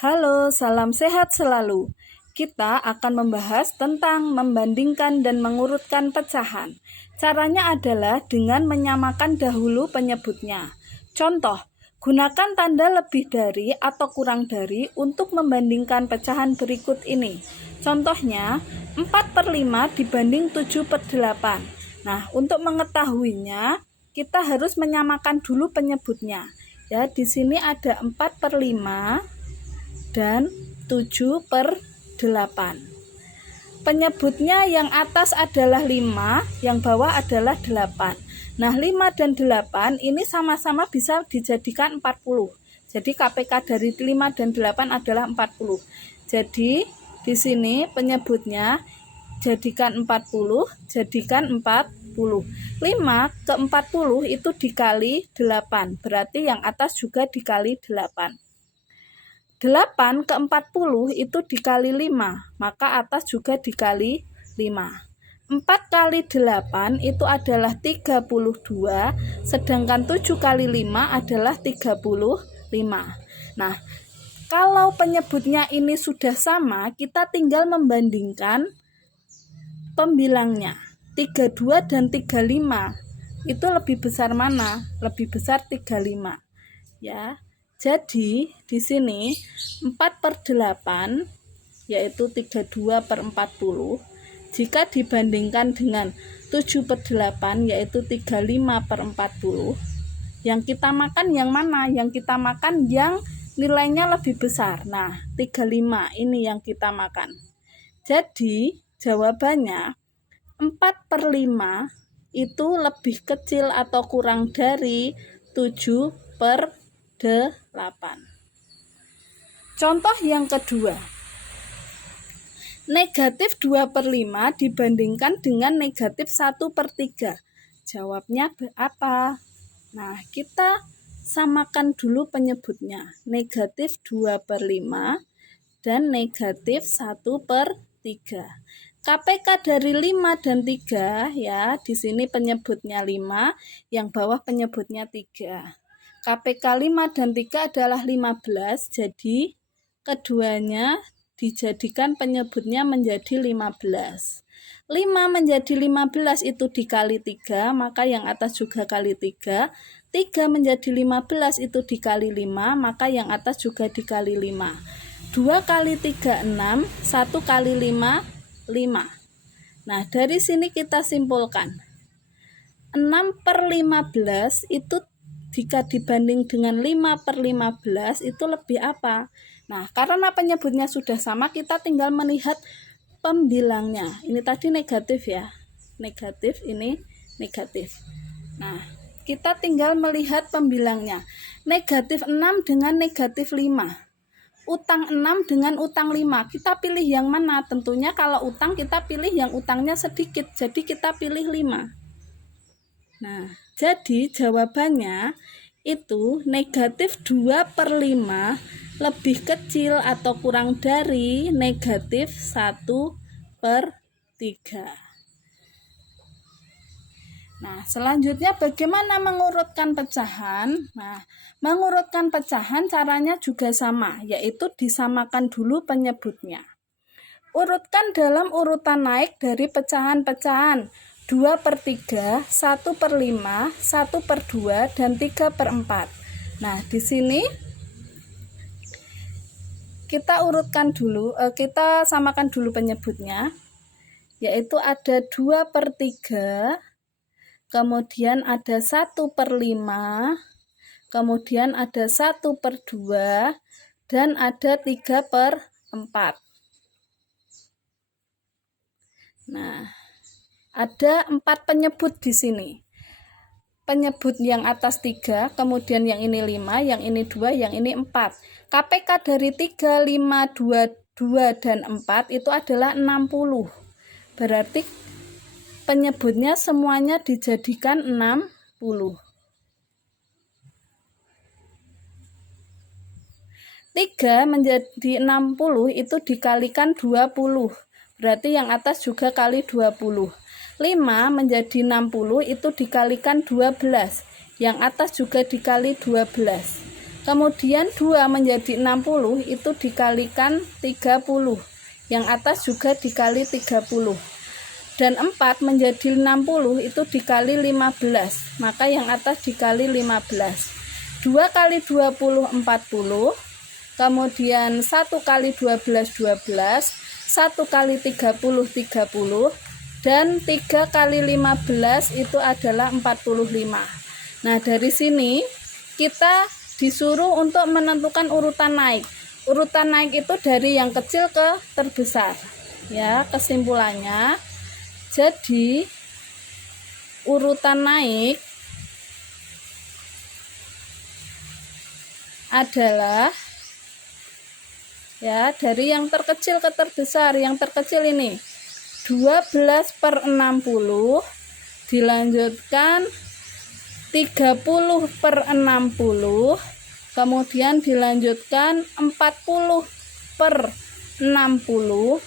Halo, salam sehat selalu. Kita akan membahas tentang membandingkan dan mengurutkan pecahan. Caranya adalah dengan menyamakan dahulu penyebutnya. Contoh, gunakan tanda lebih dari atau kurang dari untuk membandingkan pecahan berikut ini. Contohnya, 4/5 dibanding 7/8. Nah, untuk mengetahuinya, kita harus menyamakan dulu penyebutnya. Ya, di sini ada 4/5 dan 7/8. Penyebutnya yang atas adalah 5, yang bawah adalah 8. Nah, 5 dan 8 ini sama-sama bisa dijadikan 40. Jadi KPK dari 5 dan 8 adalah 40. Jadi di sini penyebutnya jadikan 40, jadikan 40. 5 ke 40 itu dikali 8, berarti yang atas juga dikali 8. 8 ke 40 itu dikali 5, maka atas juga dikali 5. 4 kali 8 itu adalah 32, sedangkan 7 kali 5 adalah 35. Nah, kalau penyebutnya ini sudah sama, kita tinggal membandingkan pembilangnya. 32 dan 35 itu lebih besar mana? Lebih besar 35. Ya. Jadi di sini 4/8 yaitu 32/40 jika dibandingkan dengan 7/8 yaitu 35/40, yang kita makan yang mana? Yang kita makan yang nilainya lebih besar. Nah, 35 ini yang kita makan. Jadi jawabannya 4/5 itu lebih kecil atau kurang dari 7/8. Contoh yang kedua, negatif 2/5 dibandingkan dengan negatif 1/3. Jawabnya apa? Nah, kita samakan dulu penyebutnya, negatif 2/5 dan negatif 1/3. KPK dari 5 dan 3 ya, di sini penyebutnya 5, yang bawah penyebutnya 3. KPK 5 dan 3 adalah 15, jadi keduanya dijadikan penyebutnya menjadi 15. 5 menjadi 15 itu dikali 3, maka yang atas juga kali 3. 3 menjadi 15 itu dikali 5, maka yang atas juga dikali 5. 2 kali 3, 6, 1 kali 5, 5. Nah, dari sini kita simpulkan. 6/15 itu jika dibanding dengan 5/15 itu lebih apa? Nah, karena penyebutnya sudah sama, kita tinggal melihat pembilangnya. Ini tadi negatif ya. Negatif, ini negatif. Nah, kita tinggal melihat pembilangnya. Negatif 6 dengan negatif 5. Utang 6 dengan utang 5. Kita pilih yang mana? Tentunya kalau utang kita pilih yang utangnya sedikit. Jadi kita pilih 5. Nah, jadi jawabannya itu negatif 2/5 lebih kecil atau kurang dari negatif 1/3. Nah, selanjutnya bagaimana mengurutkan pecahan? Nah, mengurutkan pecahan caranya juga sama, yaitu disamakan dulu penyebutnya. Urutkan dalam urutan naik dari pecahan-pecahan 2/3, 1/5, 1/2, dan 3/4. Nah, di sini kita urutkan dulu, kita samakan dulu penyebutnya, yaitu ada 2/3, kemudian ada 1/5, kemudian ada 1/2, dan ada 3/4. Nah, ada 4 penyebut di sini. Penyebut yang atas 3, kemudian yang ini 5, yang ini 2, yang ini 4. KPK dari 3, 5, 2, dan 4 itu adalah 60. Berarti penyebutnya semuanya dijadikan 60. 3 menjadi 60 itu dikalikan 20. Berarti yang atas juga kali 20. 5 menjadi 60 itu dikalikan 12. Yang atas juga dikali 12. Kemudian 2 menjadi 60 itu dikalikan 30. Yang atas juga dikali 30. Dan 4 menjadi 60 itu dikali 15. Maka yang atas dikali 15. 2 kali 20 40. Kemudian 1 kali 12 12. 1 kali 30 30. Dan 3 kali 15 itu adalah 45. Nah, dari sini kita disuruh untuk menentukan urutan naik. Urutan naik itu dari yang kecil ke terbesar. Ya, kesimpulannya, jadi urutan naik adalah ya dari yang terkecil ke terbesar. Yang terkecil ini 12/60 dilanjutkan 30/60, kemudian dilanjutkan 40/60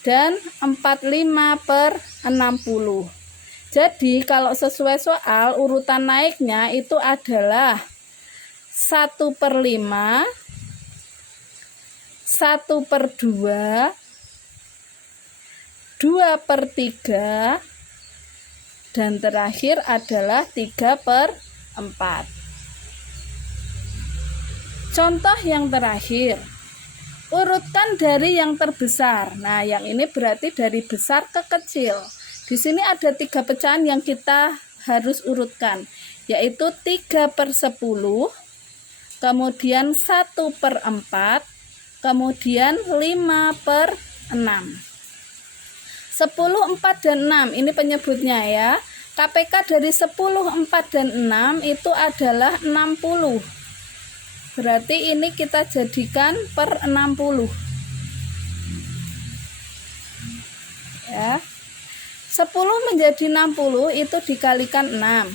dan 45/60. Jadi kalau sesuai soal urutan naiknya itu adalah 1/5, 1/2, 2/3, dan terakhir adalah 3/4. Contoh yang terakhir, urutkan dari yang terbesar. Nah, yang ini berarti dari besar ke kecil. Di sini ada 3 pecahan yang kita harus urutkan, yaitu 3/10, kemudian 1/4, kemudian 5/6. 10, 4, dan 6 ini penyebutnya ya. KPK dari 10, 4, dan 6 itu adalah 60. Berarti ini kita jadikan per 60. Ya. 10 menjadi 60 itu dikalikan 6.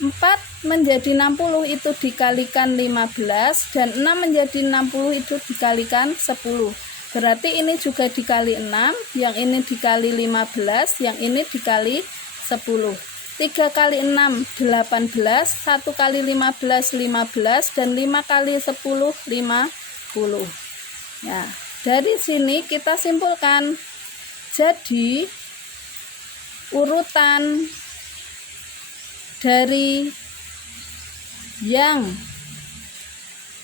4 menjadi 60 itu dikalikan 15, dan 6 menjadi 60 itu dikalikan 10. Berarti ini juga dikali 6, yang ini dikali 15, yang ini dikali 10. 3 kali 6 18, 1 kali 15 15, dan 5 kali 10 50. Nah, dari sini kita simpulkan. Jadi urutan dari yang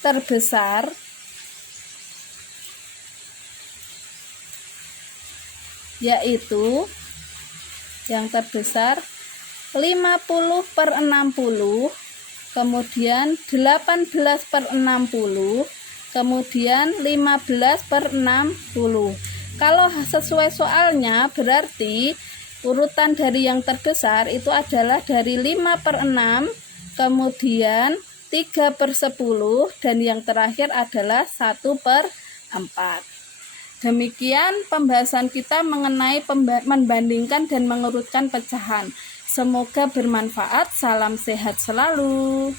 terbesar yaitu yang terbesar 50/60, kemudian 18/60, kemudian 15/60. Kalau sesuai soalnya berarti urutan dari yang terbesar itu adalah dari 5/6, kemudian 3/10, dan yang terakhir adalah 1/4. Demikian pembahasan kita mengenai membandingkan dan mengurutkan pecahan. Semoga bermanfaat. Salam sehat selalu.